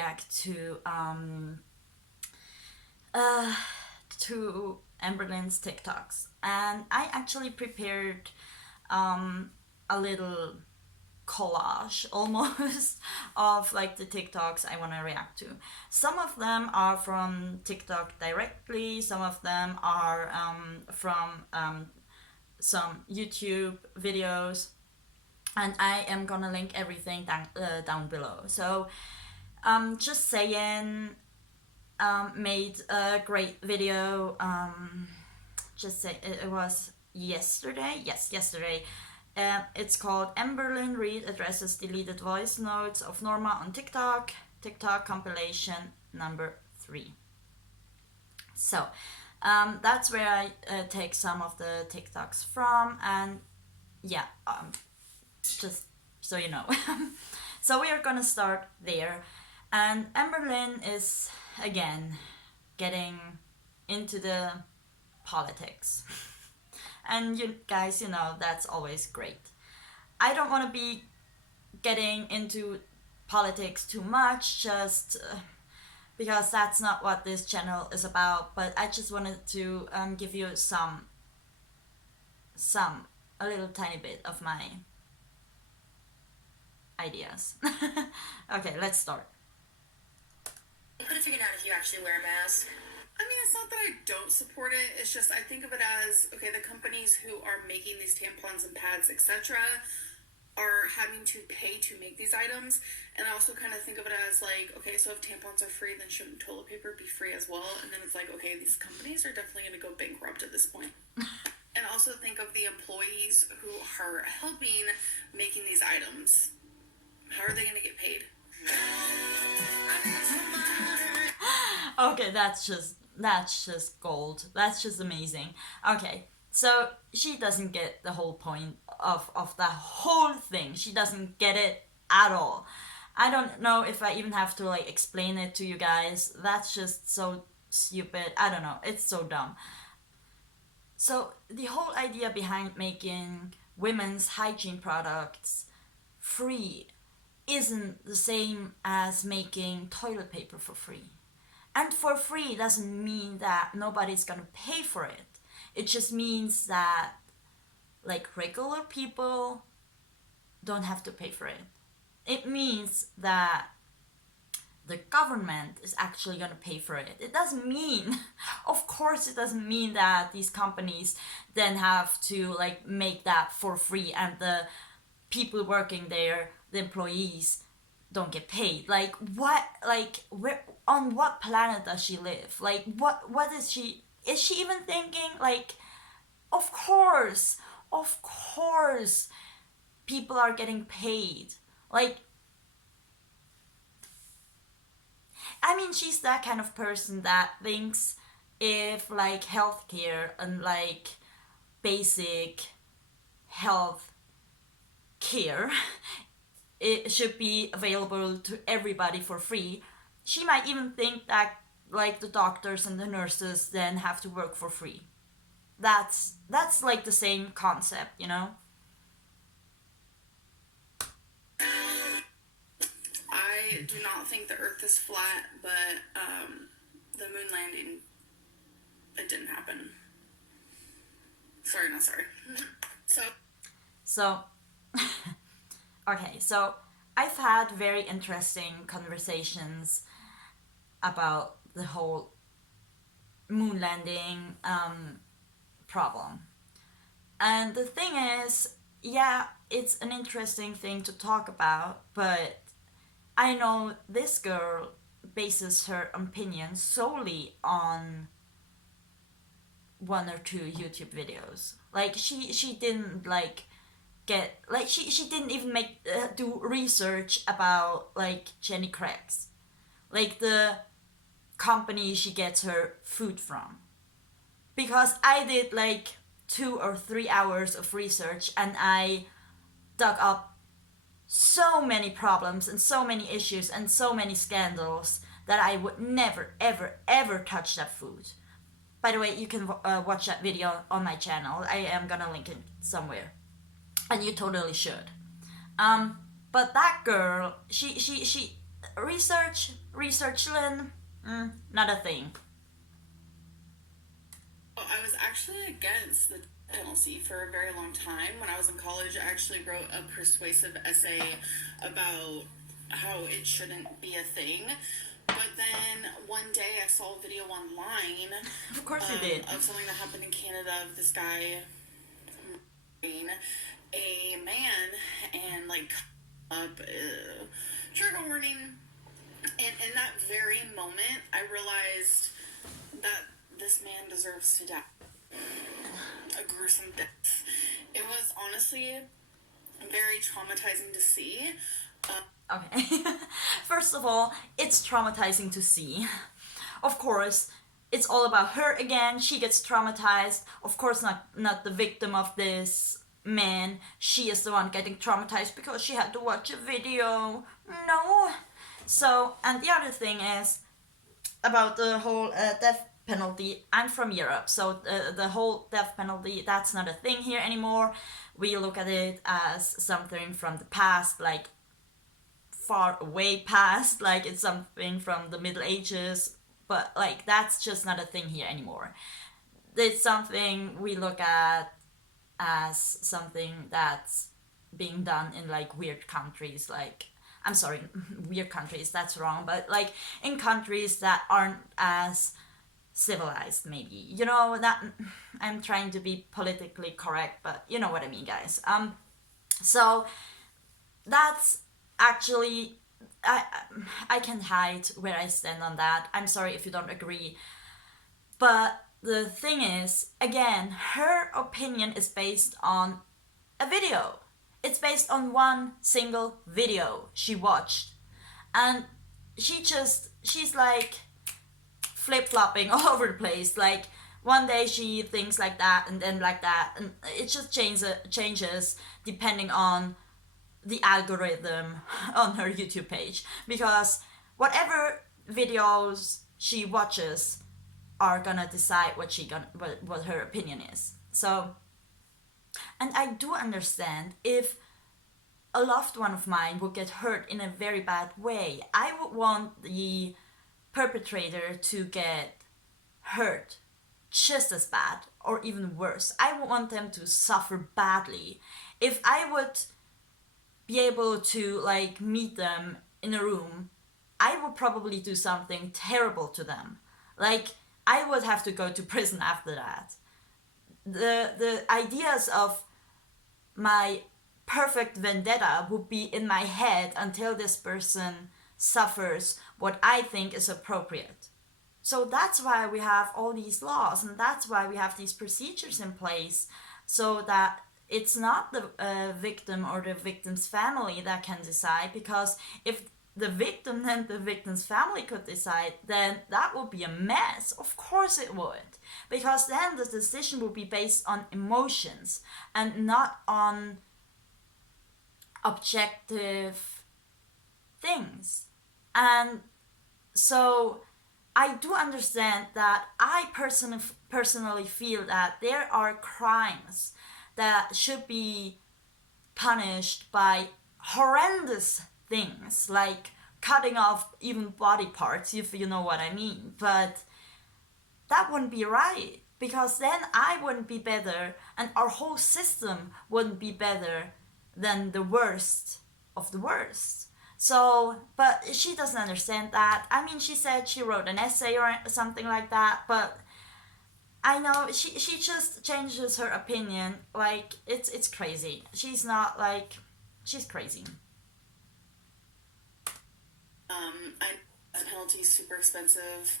react to Amberlynn's TikToks, and I actually prepared a little collage almost of like the TikToks I want to react to. Some of them are from TikTok directly, some of them are from some YouTube videos, and I am gonna link everything down below. So just saying, made a great video. Just say it was yesterday. Yes, yesterday. It's called Amberlynn Reid addresses deleted voice notes of Norma on TikTok. TikTok compilation number 3. So that's where I take some of the TikToks from, and yeah, just so you know. So we are gonna start there, and Amberlynn is again getting into the politics. And you guys, you know, that's always great. I don't want to be getting into politics too much, just because that's not what this channel is about. But I just wanted to give you a little tiny bit of my ideas. Okay, let's start. You could have figured out if you actually wear a mask. I mean, it's not that I don't support it. It's just I think of it as, okay, the companies who are making these tampons and pads, etc., are having to pay to make these items. And I also kind of think of it as like, okay, so if tampons are free, then shouldn't toilet paper be free as well? And then it's like, okay, these companies are definitely going to go bankrupt at this point. And also think of the employees who are helping making these items. How are they going to get paid? Okay, that's just gold. That's just amazing. Okay, so she doesn't get the whole point of the whole thing. She doesn't get it at all. I don't know if I even have to like explain it to you guys. That's just so stupid. I don't know. It's so dumb. So the whole idea behind making women's hygiene products free isn't the same as making toilet paper for free. And for free doesn't mean that nobody's gonna pay for it. It just means that like regular people don't have to pay for it. It means that the government is actually gonna pay for it. It doesn't mean, of course it doesn't mean that these companies then have to like make that for free and the people working there, the employees, don't get paid. Like what, like where, on what planet does she live? Like what is she even thinking? Like of course people are getting paid. Like I mean, she's that kind of person that thinks if like healthcare and like basic health care it should be available to everybody for free. She might even think that like the doctors and the nurses then have to work for free. That's like the same concept, you know? I do not think the earth is flat, but the moon landing, it didn't happen. Sorry, not sorry. So okay, so I've had very interesting conversations about the whole moon landing problem. And the thing is, yeah, it's an interesting thing to talk about, but I know this girl bases her opinion solely on one or two YouTube videos. Like she didn't like get like she didn't even make do research about like Jenny Craig's, like the company she gets her food from. Because I did like 2 or 3 hours of research and I dug up so many problems and so many issues and so many scandals that I would never ever touch that food. By the way, you can watch that video on my channel. I am gonna link it somewhere, and you totally should. But that girl, she research, Lynn, not a thing. Oh, I was actually against the penalty for a very long time. When I was in college, I actually wrote a persuasive essay about how it shouldn't be a thing. But then one day I saw a video online Of course you did. of something that happened in Canada of this guy, a man, and like up trigger warning. And in that very moment, I realized that this man deserves to die a gruesome death. It was honestly very traumatizing to see. Okay. First of all, it's traumatizing to see. Of course, it's all about her again. She gets traumatized. Of course, not the victim of this man. She is the one getting traumatized because she had to watch a video. No. So, and the other thing is about the whole death penalty. I'm from Europe, so the whole death penalty, that's not a thing here anymore. We look at it as something from the past, like far away past, like it's something from the Middle Ages, but like that's just not a thing here anymore. It's something we look at as something that's being done in like weird countries, like I'm sorry, weird countries, that's wrong, but like in countries that aren't as civilized, maybe. You know, that I'm trying to be politically correct, but you know what I mean, guys. So that's actually I can hide where I stand on that. I'm sorry if you don't agree. But the thing is, again, her opinion is based on a video. It's based on one single video she watched. And she's like flip flopping all over the place. Like one day she thinks like that and then like that. And it just changes depending on the algorithm on her YouTube page, because whatever videos she watches are gonna decide what her opinion is. So, and I do understand if a loved one of mine would get hurt in a very bad way, I would want the perpetrator to get hurt just as bad or even worse. I would want them to suffer badly. If I would be able to like meet them in a room, I would probably do something terrible to them. Like I would have to go to prison after that. The ideas of my perfect vendetta would be in my head until this person suffers what I think is appropriate. So that's why we have all these laws, and that's why we have these procedures in place, so that it's not the victim or the victim's family that can decide. Because if the victim and the victim's family could decide, then that would be a mess. Of course it would. Because then the decision would be based on emotions and not on objective things. And so I do understand that I personally feel that there are crimes that should be punished by horrendous things, like cutting off even body parts, if you know what I mean. But that wouldn't be right, because then I wouldn't be better and our whole system wouldn't be better than the worst of the worst. So, but she doesn't understand that. I mean, she said she wrote an essay or something like that, but I know she just changes her opinion. Like it's crazy. She's not like she's crazy. I the penalty is super expensive,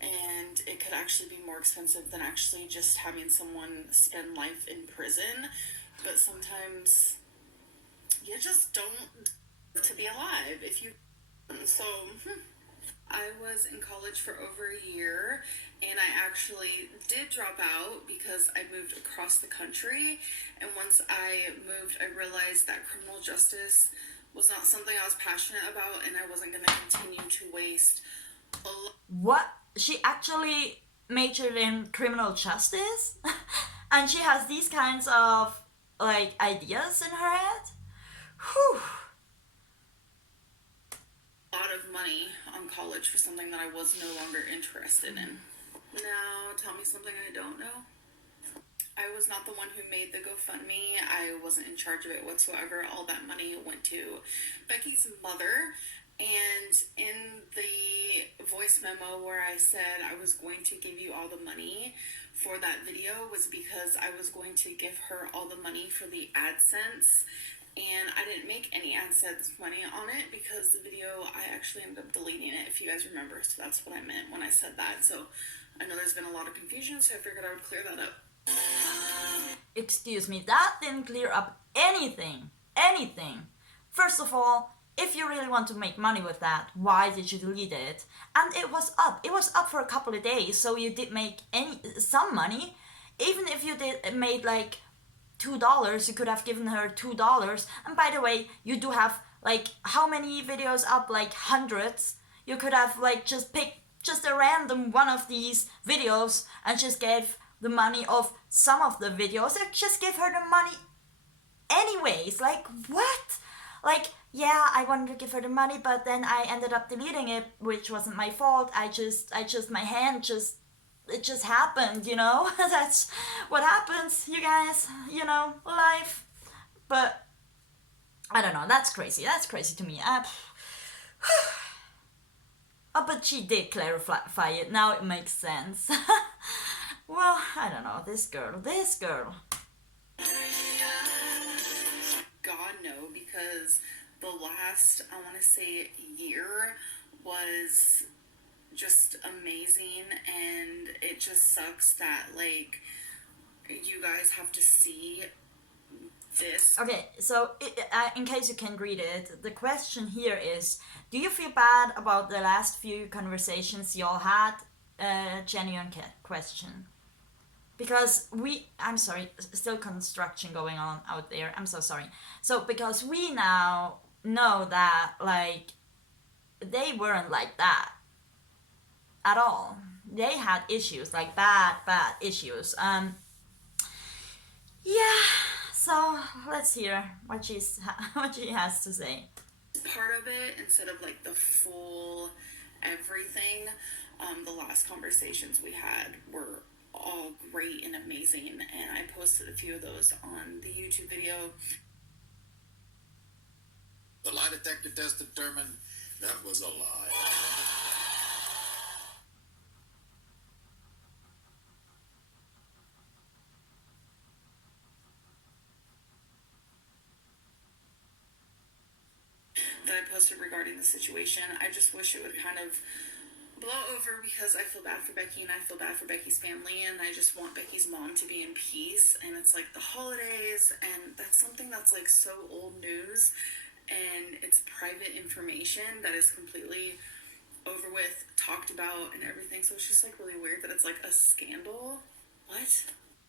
and it could actually be more expensive than actually just having someone spend life in prison. But sometimes you just don't to be alive if you. So I was in college for over a year, and I actually did drop out because I moved across the country. And once I moved, I realized that criminal justice was not something I was passionate about, and I wasn't going to continue to waste a lot. What? She actually majored in criminal justice? And she has these kinds of like ideas in her head? Whew. A lot money on college for something that I was no longer interested in. Now, tell me something I don't know. I was not the one who made the GoFundMe. I wasn't in charge of it whatsoever. All that money went to Becky's mother. And in the voice memo where I said I was going to give you all the money for that video was because I was going to give her all the money for the AdSense. And I didn't make any AdSense money on it because the video, I actually ended up deleting it, if you guys remember. So that's what I meant when I said that. So I know there's been a lot of confusion, so I figured I would clear that up. Excuse me, that didn't clear up anything. Anything. First of all, if you really want to make money with that, why did you delete it? And it was up. It was up for a couple of days, so you did make some money. Even if you made like $2, you could have given her $2. And by the way, you do have like how many videos up? Like hundreds. You could have like just picked just a random one of these videos and just gave the money of some of the videos, or just give her the money anyways. Like, what? Like, yeah, I wanted to give her the money, but then I ended up deleting it, which wasn't my fault. It just happened, you know? That's what happens, you guys, you know, life. But I don't know, that's crazy to me. Oh, but she did clarify it, now it makes sense. Well, I don't know, this girl. God, no, because the last, I want to say, year was just amazing, and it just sucks that, like, you guys have to see this. Okay, so in case you can't read it, the question here is, do you feel bad about the last few conversations y'all had? Genuine question. Because I'm sorry, still construction going on out there, I'm so sorry. So, because we now know that, like, they weren't like that at all. They had issues, like bad issues. Yeah, so let's hear what she has to say. Part of it, instead of like the full everything, the last conversations we had were all great and amazing, and I posted a few of those on the YouTube video. The lie detector test determined that was a lie. That I posted regarding the situation. I just wish it would kind of blow over, because I feel bad for Becky and I feel bad for Becky's family, and I just want Becky's mom to be in peace. And it's like the holidays, and that's something that's like so old news, and it's private information that is completely over with, talked about, and everything. So it's just like really weird that it's like a scandal. What?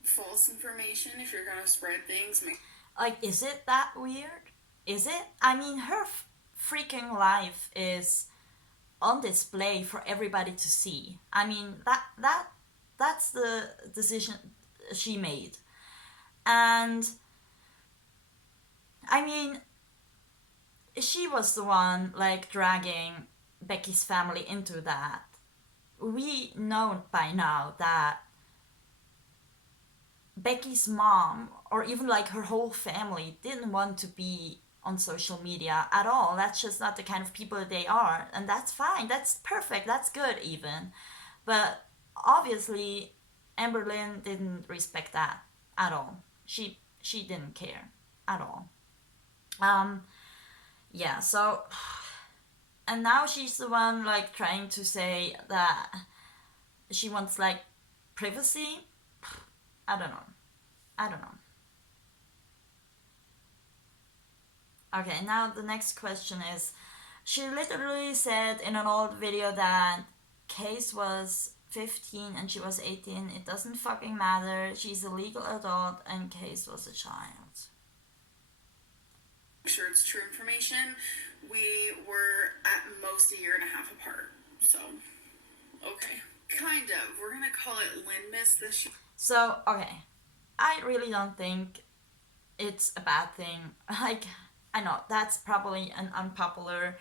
False information, if you're gonna spread things. Like, is it that weird? Is it? I mean, her freaking life is on display for everybody to see. I mean, that's the decision she made. And I mean, she was the one like dragging Becky's family into that. We know by now that Becky's mom, or even like her whole family, didn't want to be on social media at all. That's just not the kind of people they are, and that's fine, that's perfect, that's good even. But obviously Amberlynn didn't respect that at all. She didn't care at all. Yeah, so, and now she's the one like trying to say that she wants like privacy. I don't know. Okay, now the next question is, she literally said in an old video that Case was 15 and she was 18. It doesn't fucking matter. She's a legal adult and Case was a child. Sure, it's true information. We were at most a year and a half apart. So, okay. Kind of. We're gonna call it Linmas this year. So, okay. I really don't think it's a bad thing. Like, I know that's probably an unpopular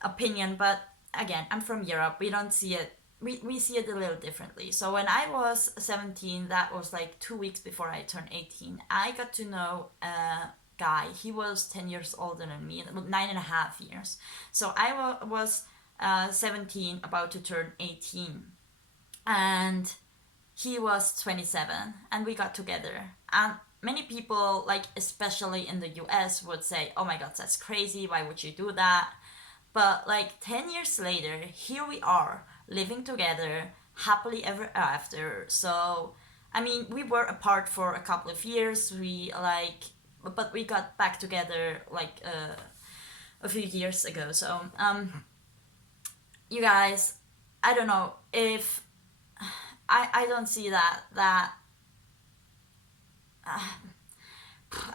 opinion, but again, I'm from Europe. We don't see it. We see it a little differently. So when I was 17, that was like 2 weeks before I turned 18, I got to know a guy. He was 10 years older than me, 9.5 years. So I was 17, about to turn 18. And he was 27, and we got together. And many people, like especially in the US, would say, oh my god, that's crazy, why would you do that? But like 10 years later, here we are living together happily ever after. So I mean, we were apart for a couple of years. But we got back together like a few years ago. So you guys, I don't know if I don't see that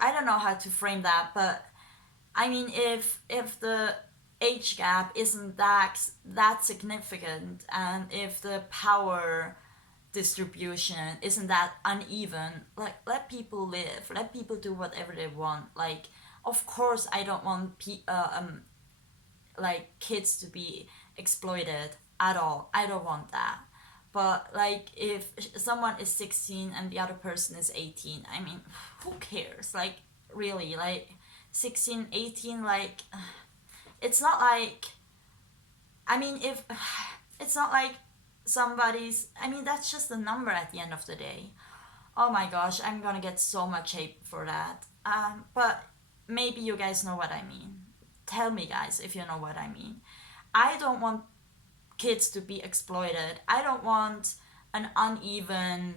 I don't know how to frame that, but I mean, if the age gap isn't that significant, and if the power distribution isn't that uneven, like, let people live, let people do whatever they want. Like, of course, I don't want like kids to be exploited at all. I don't want that. But like, if someone is 16 and the other person is 18, I mean, who cares? Like, really, like 16, 18, like, it's not like, I mean, if it's not like somebody's, I mean, that's just a number at the end of the day. Oh my gosh, I'm gonna get so much hate for that. But maybe you guys know what I mean. Tell me, guys, if you know what I mean. I don't want kids to be exploited. I don't want an uneven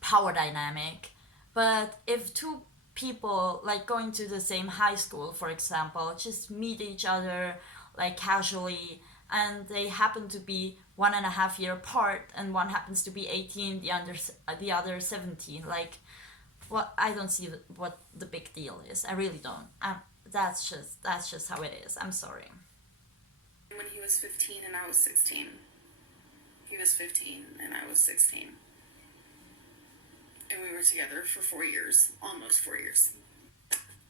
power dynamic. But if two people, like going to the same high school, for example, just meet each other like casually, and they happen to be 1.5 year apart, and one happens to be 18, the other 17, like, well, I don't see what the big deal is. I really don't. That's just how it is. I'm sorry. When he was 15 and I was 16. He was 15 and I was 16. And we were together for 4 years, almost 4 years.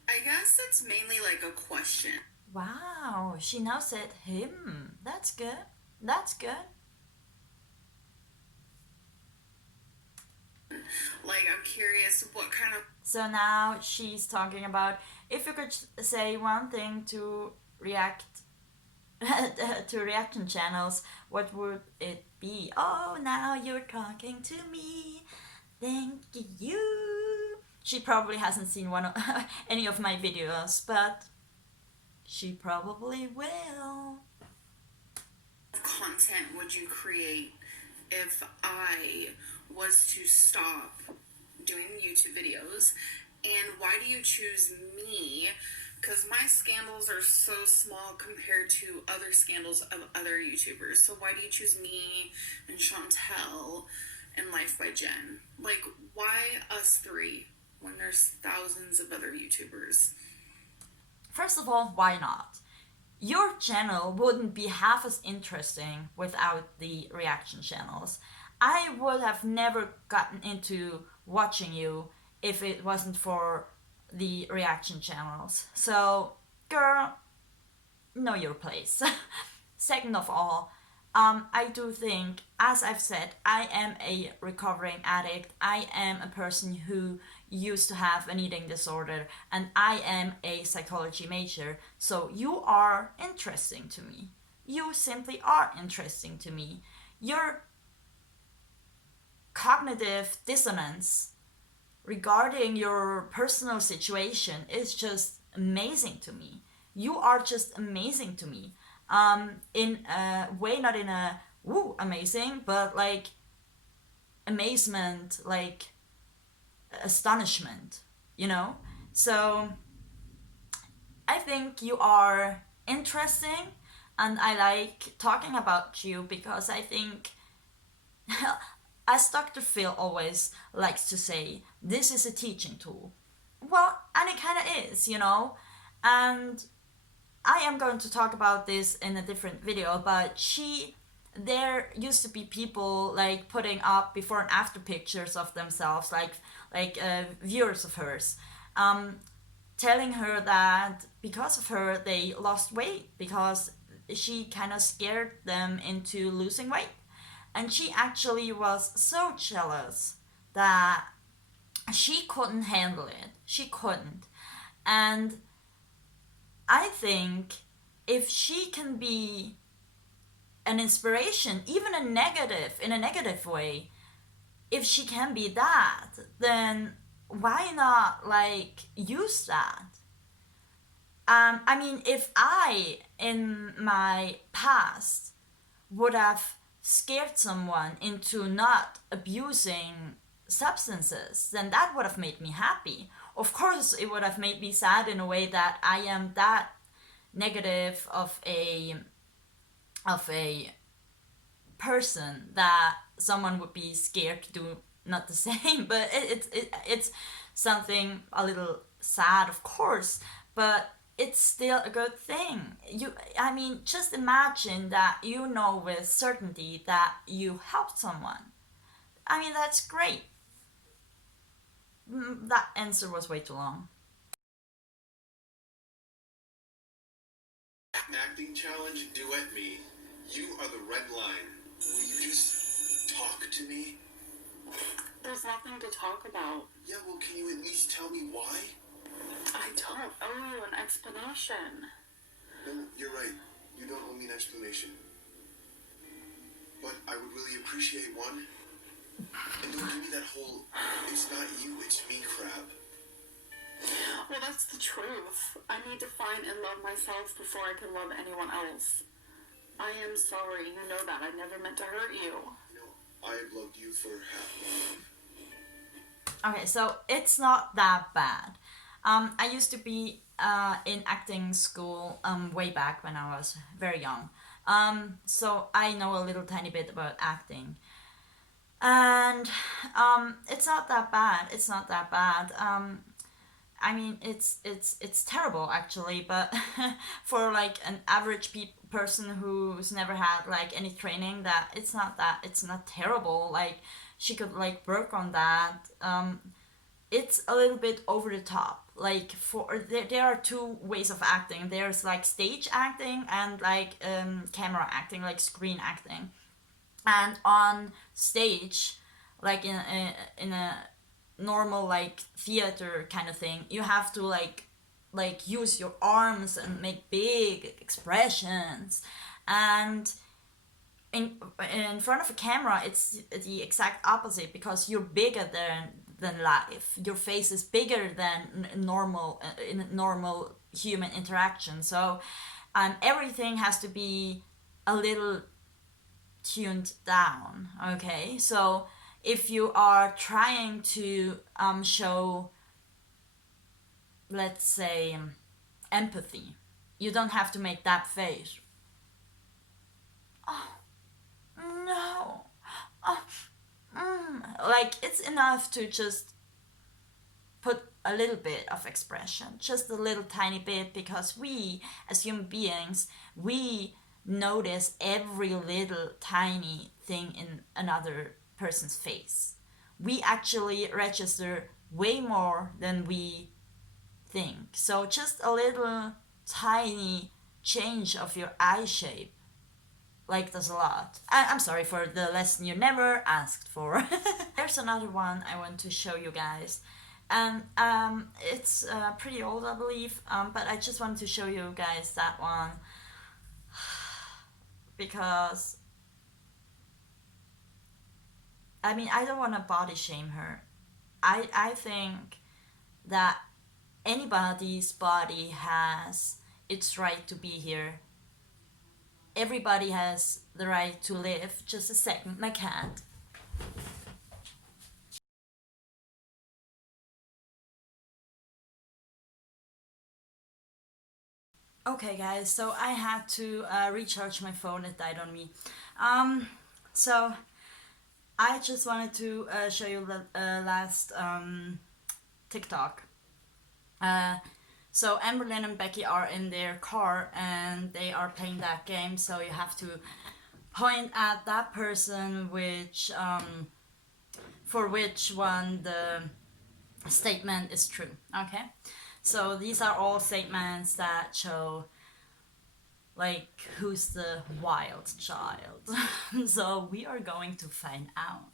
I guess it's mainly like a question. Wow, she now said him. That's good. That's good. Like, I'm curious what kind of... So now she's talking about, if you could say one thing to react to reaction channels, what would it be? Oh, now you're talking to me. Thank you. She probably hasn't seen any of my videos, but she probably will. Content would you create if I was to stop doing YouTube videos? And why do you choose me? Because my scandals are so small compared to other scandals of other YouTubers. So why do you choose me and Chantel and Life by Jen? Like, why us three when there's thousands of other YouTubers? First of all, why not? Your channel wouldn't be half as interesting without the reaction channels. I would have never gotten into watching you if it wasn't for the reaction channels. So, girl, know your place. Second of all, I do think, as I've said, I am a recovering addict. I am a person who used to have an eating disorder, and I am a psychology major. So you are interesting to me. You simply are interesting to me. Your cognitive dissonance regarding your personal situation is just amazing to me. You are just amazing to me. In a way, not in a woo amazing, but like amazement, like astonishment, you know? So I think you are interesting, and I like talking about you because I think as Dr. Phil always likes to say, this is a teaching tool. Well, and it kind of is, you know? And I am going to talk about this in a different video, but there used to be people like putting up before and after pictures of themselves, like viewers of hers, telling her that because of her they lost weight because she kind of scared them into losing weight. And she actually was so jealous that she couldn't handle it. She couldn't. And I think if she can be an inspiration, even in a negative way, if she can be that, then why not like use that? I mean, if I in my past would have scared someone into not abusing substances, then that would have made me happy. Of course, it would have made me sad in a way that I am that negative of a person that someone would be scared to do not the same. But it's something a little sad, of course, but it's still a good thing. I mean, just imagine that you know with certainty that you helped someone. I mean, that's great. That answer was way too long. Acting challenge, duet me. You are the red line. Will you just talk to me? There's nothing to talk about. Yeah, well, can you at least tell me why? I don't owe you an explanation. No, you're right. You don't owe me an explanation. But I would really appreciate one. And don't give me that whole, it's not you, it's me crap. Well, that's the truth. I need to find and love myself before I can love anyone else. I am sorry. You know that. I never meant to hurt you. You know, I've loved you for half my life. Okay, so it's not that bad. I used to be in acting school way back when I was very young. So I know a little tiny bit about acting. And it's not that bad. It's not that bad. I mean, it's terrible actually, but for like an average person who's never had like any training, that it's not terrible. Like she could like work on that. It's a little bit over the top. Like there are two ways of acting. There's like stage acting and like camera acting, like screen acting. And on stage, like in a normal like theater kind of thing, you have to like use your arms and make big expressions. And in front of a camera, it's the exact opposite, because you're bigger than life. Your face is bigger than normal in normal human interaction. So everything has to be a little tuned down. Okay, so if you are trying to show, let's say, empathy, you don't have to make that face. Oh no. Oh, like it's enough to just put a little bit of expression, just a little tiny bit, because we as human beings, we notice every little tiny thing in another person's face. We actually register way more than we think. So just a little tiny change of your eye shape like does a lot. I'm sorry for the lesson you never asked for. There's another one I want to show you guys. And it's pretty old, I believe, but I just wanted to show you guys that one because I mean, I don't want to body shame her. I think that anybody's body has its right to be here. Everybody has the right to live. Just a second, my cat. Okay, guys, so I had to recharge my phone. It died on me. So I just wanted to show you the last TikTok. So Amberlynn and Becky are in their car and they are playing that game. So you have to point at that person which for which one the statement is true. Okay, so these are all statements that show Like, who's the wild child? So we are going to find out.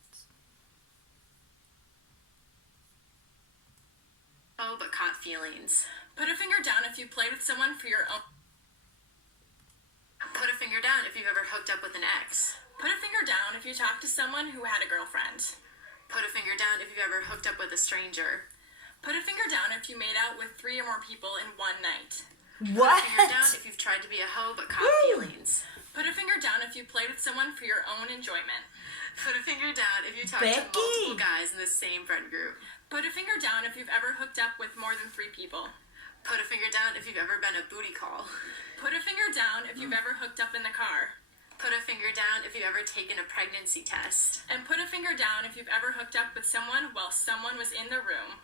Oh, but caught feelings. Put a finger down if you played with someone for your own. Put a finger down if you've ever hooked up with an ex. Put a finger down if you talked to someone who had a girlfriend. Put a finger down if you've ever hooked up with a stranger. Put a finger down if you made out with 3 or more people in one night. What? Put a finger down if you've tried to be a hoe but caught feelings. Put a finger down if you played with someone for your own enjoyment. Put a finger down if you talked to multiple guys in the same friend group. Put a finger down if you've ever hooked up with more than 3 people. Put a finger down if you've ever been a booty call. Put a finger down if you've ever hooked up in the car. Put a finger down if you've ever taken a pregnancy test. And put a finger down if you've ever hooked up with someone while someone was in the room.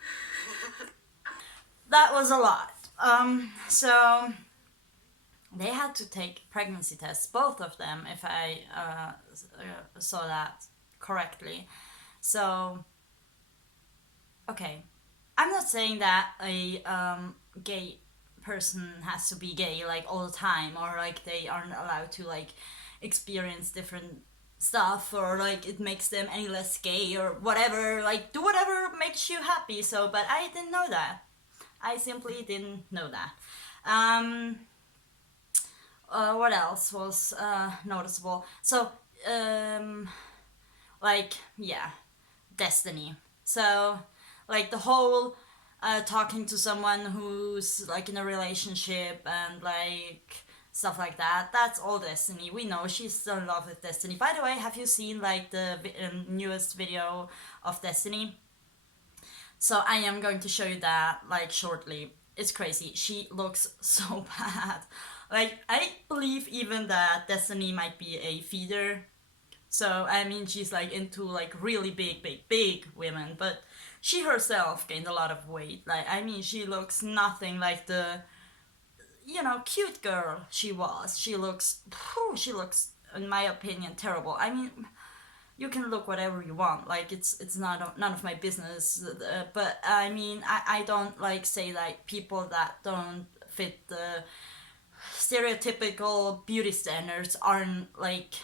That was a lot. So they had to take pregnancy tests, both of them, if I saw that correctly. So, okay. I'm not saying that a gay person has to be gay like all the time, or like they aren't allowed to like experience different stuff, or like it makes them any less gay or whatever. Like, do whatever makes you happy. So, but I didn't know that. I simply didn't know that. What else was noticeable? So, like, yeah, destiny. So, like the whole talking to someone who's like in a relationship and like stuff like that, that's all Destiny. We know she's still in love with Destiny. By the way, have you seen like the newest video of Destiny? So I am going to show you that like shortly. It's crazy. She looks so bad. Like, I believe even that Destiny might be a feeder. So I mean, she's like into like really big women, but she herself gained a lot of weight. Like, I mean, she looks nothing like the, you know, cute girl she was. She looks, in my opinion, terrible. I mean, you can look whatever you want. Like, it's not none of my business. But I mean, I don't like say like people that don't fit the stereotypical beauty standards aren't like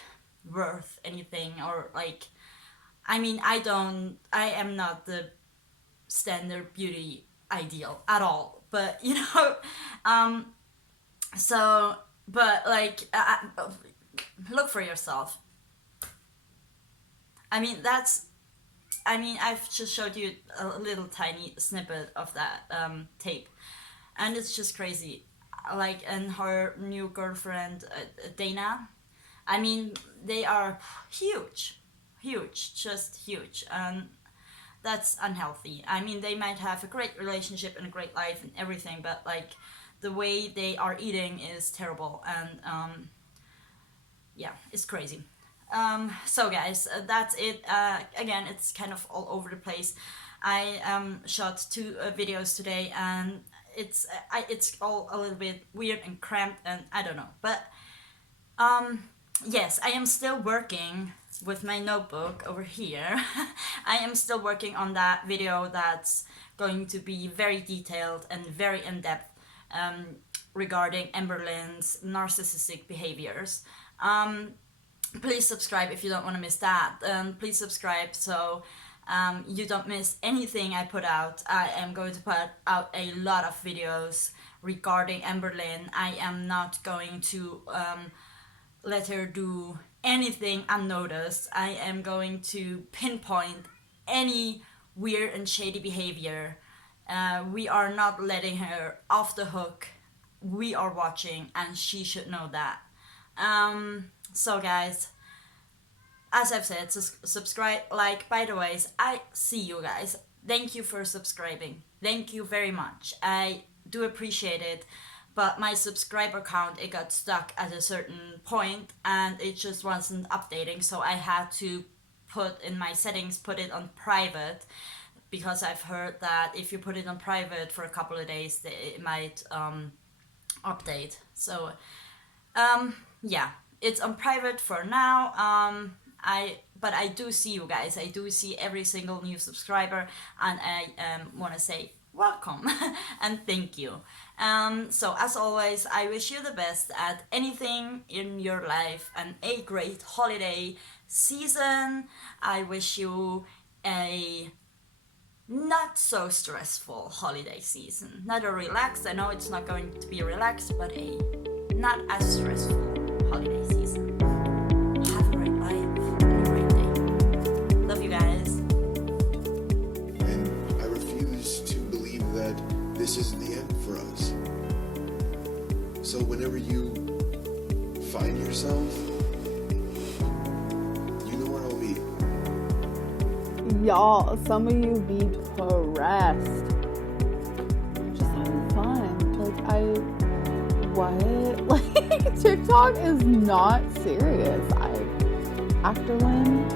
worth anything, or like, I mean, I am not the standard beauty ideal at all. But you know, so, but like, look for yourself. I mean, I've just showed you a little tiny snippet of that tape, and it's just crazy. Like, and her new girlfriend, Dana, I mean, they are huge, just huge, and that's unhealthy. I mean, they might have a great relationship and a great life and everything, but like, the way they are eating is terrible, and yeah, it's crazy. So guys, that's it. Again, it's kind of all over the place. I shot 2 videos today, and it's all a little bit weird and cramped, and I don't know. But yes, I am still working with my notebook over here. I am still working on that video that's going to be very detailed and very in-depth regarding Amberlynn's narcissistic behaviors. Please subscribe if you don't want to miss that. Please subscribe so you don't miss anything I put out. I am going to put out a lot of videos regarding Amberlynn. I am not going to let her do anything unnoticed. I am going to pinpoint any weird and shady behavior. We are not letting her off the hook. We are watching, and she should know that. So guys, as I've said, subscribe, like. By the way, I see you guys. Thank you for subscribing. Thank you very much. I do appreciate it. But my subscriber count, it got stuck at a certain point, and it just wasn't updating. So I had to put in my settings, put it on private, because I've heard that if you put it on private for a couple of days, it might update. So yeah, it's on private for now. But I do see you guys. I do see every single new subscriber, and I want to say welcome and thank you. So as always, I wish you the best at anything in your life and a great holiday season. I wish you a not so stressful holiday season. Not a relaxed, I know it's not going to be relaxed, but a not as stressful holiday season. Have a great life and a great day. Love you guys. And I refuse to believe that this is the end for us. So whenever you find yourself, you know where I'll be. Y'all, some of you be pressed. Just having fun. What? Like, TikTok is not serious. Amberlynn,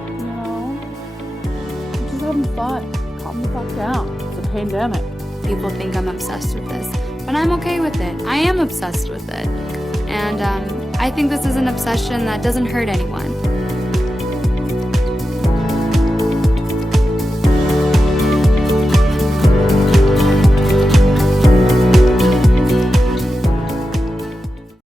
I'm just having fun. Calm the fuck down. It's a pandemic. People think I'm obsessed with this, but I'm okay with it. I am obsessed with it. And I think this is an obsession that doesn't hurt anyone.